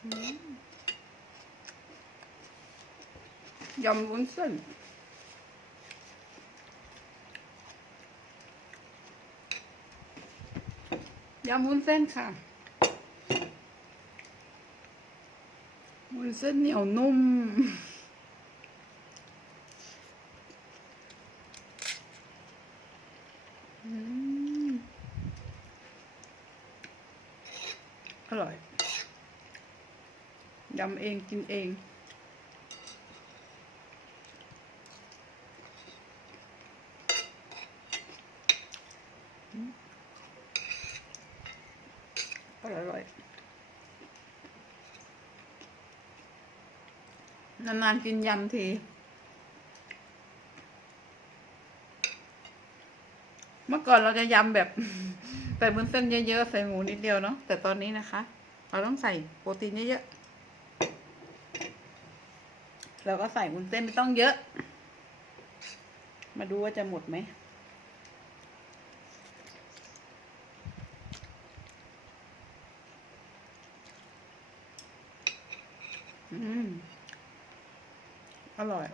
ยำวุ้นเส้นยำวุ้นเส้นค่ะ วุ้นเส้นเหนียวนุ่ม อร่อย ยำเองกินเอง อร่อย นานๆกินยำทีเมื่อก่อนเราจะยำแบบ แต่บนเส้นเยอะๆ ใส่หมูนิดเดียวเนาะแต่ตอนนี้นะคะ เราต้องใส่โปรตีนเยอะๆ เราก็ใส่บนเส้นไม่ต้องเยอะ มาดูว่าจะหมดไหมอืม อร่อย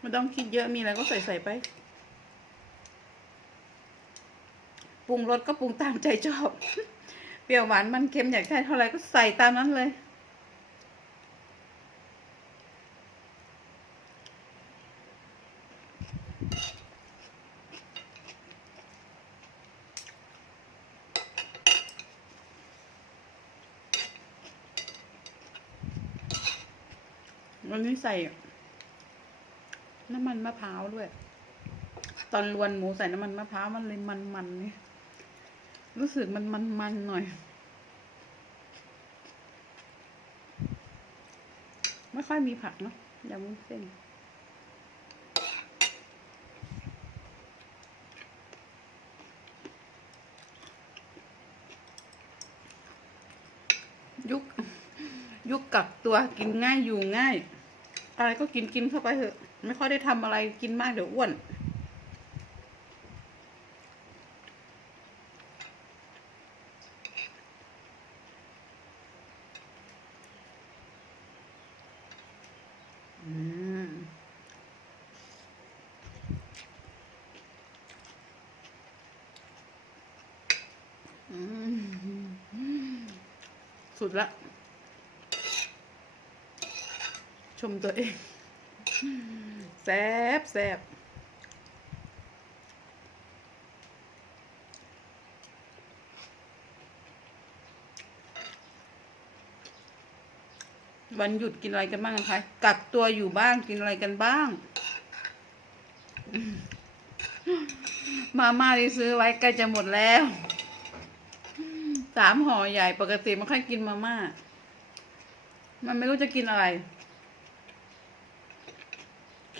ไม่ต้องคิดเยอะมีอะไรก็ใส่ใส่ไป ปรุงรสก็ปรุงตามใจชอบ เปรี้ยวหวานมันเค็มอยากได้เท่าไหร่ก็ใส่ตามนั้นเลย วันนี้ใส่ น้ำมันมะพร้าวด้วย ตอนรวนหมูใส่น้ำมันมะพร้าวมันเลยมันๆเนี่ยรู้สึกมันมันมันหน่อย ไม่ค่อยมีผักเนาะยำวุ้นเส้นยุค ยุคกักตัวกินง่ายอยู่ง่าย อะไรก็กินกินเข้าไปเถอะ ไม่ค่อยได้ทำอะไรกินมากเดี๋ยวอ้วน อืม อืม สุดละ ชมตัวเอง แซบแซบวันหยุดกินอะไรกันบ้างคะกักตัวอยู่บ้างกินอะไรกันบ้าง มาม่าที่ซื้อไว้ใกล้จะหมดแล้ว สามห่อใหญ่ปกติมันค่อยกินมาม่า มันไม่รู้จะกินอะไร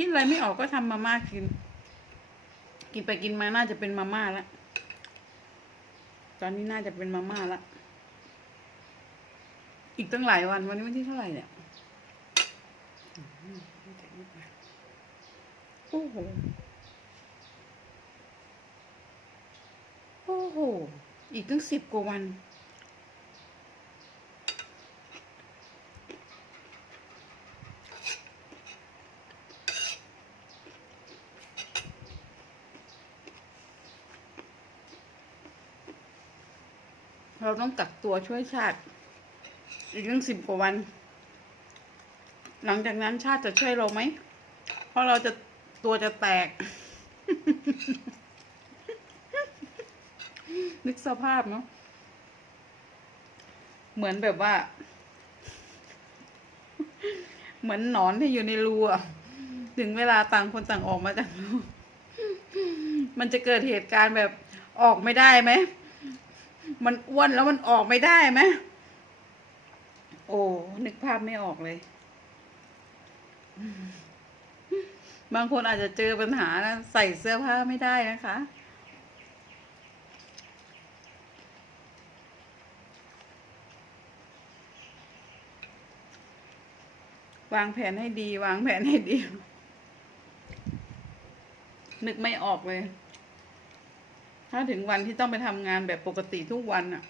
คิดอะไรไม่ออกก็ทำมาม่ากิน กินไปกินมาน่าจะเป็นมาม่าละตอนนี้น่าจะเป็นมาม่าละอีกตั้งหลายวันวันนี้วันที่เท่าไหร่เนี่ยโอ้โหโอ้โหอีกตั้งสิบกว่าวัน เราต้องกักตัวช่วยชาติ อีกตั้งสิบกว่าวัน หลังจากนั้นชาติจะช่วยเราไหม เพราะเราจะตัวจะแตก นึกสภาพเนาะ เหมือนแบบว่า เหมือนหนอนที่อยู่ในรูอะถึงเวลาต่างคนต่างออกมาจากรูมันจะเกิดเหตุการณ์แบบออกไม่ได้ไหม มันอ้วนแล้วมันออกไม่ได้ไหมโอ้นึกภาพไม่ออกเลย บางคนอาจจะเจอปัญหานะใส่เสื้อผ้าไม่ได้นะคะ วางแผนให้ดี วางแผนให้ดี นึกไม่ออกเลย ถ้าถึงวันที่ต้องไปทำงานแบบปกติทุกวันอะ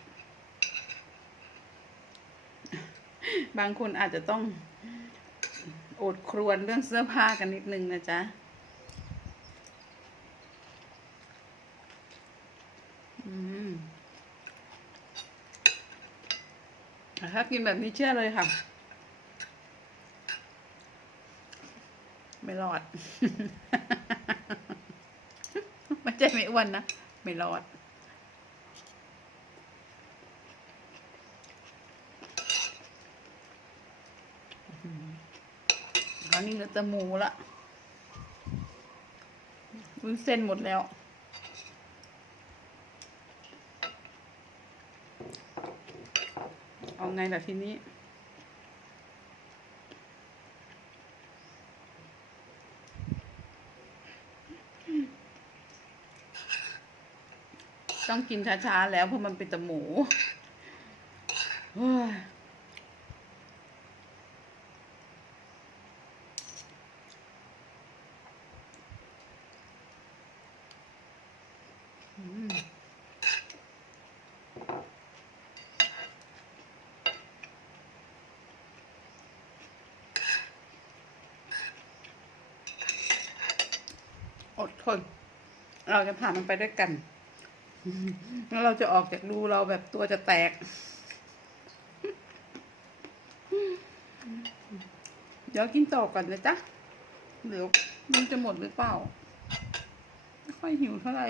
บางคนอาจจะต้องอดครวนเรื่องเสื้อผ้ากันนิดนึงนะจ๊ะอืมถ้ากินแบบนี้เชื่อเลยค่ะ ไม่รอด ไม่ใช่ไม่อ้วนนะ ไม่รอดคราวนี้เหลือแต่หมูละวุ้นเส้นหมดแล้วเอาไงล่ะทีนี้ ต้องกินช้าๆแล้วเพราะมันเป็นตหมูอดทน เราจะผ่านมันไปด้วยกัน แล้วเราจะออกจากรูเราแบบตัวจะแตก เดี๋ยวกินต่อก่อนนะจ๊ะ เดี๋ยวมันจะหมดหรือเปล่า ไม่ค่อยหิวเท่าไหร่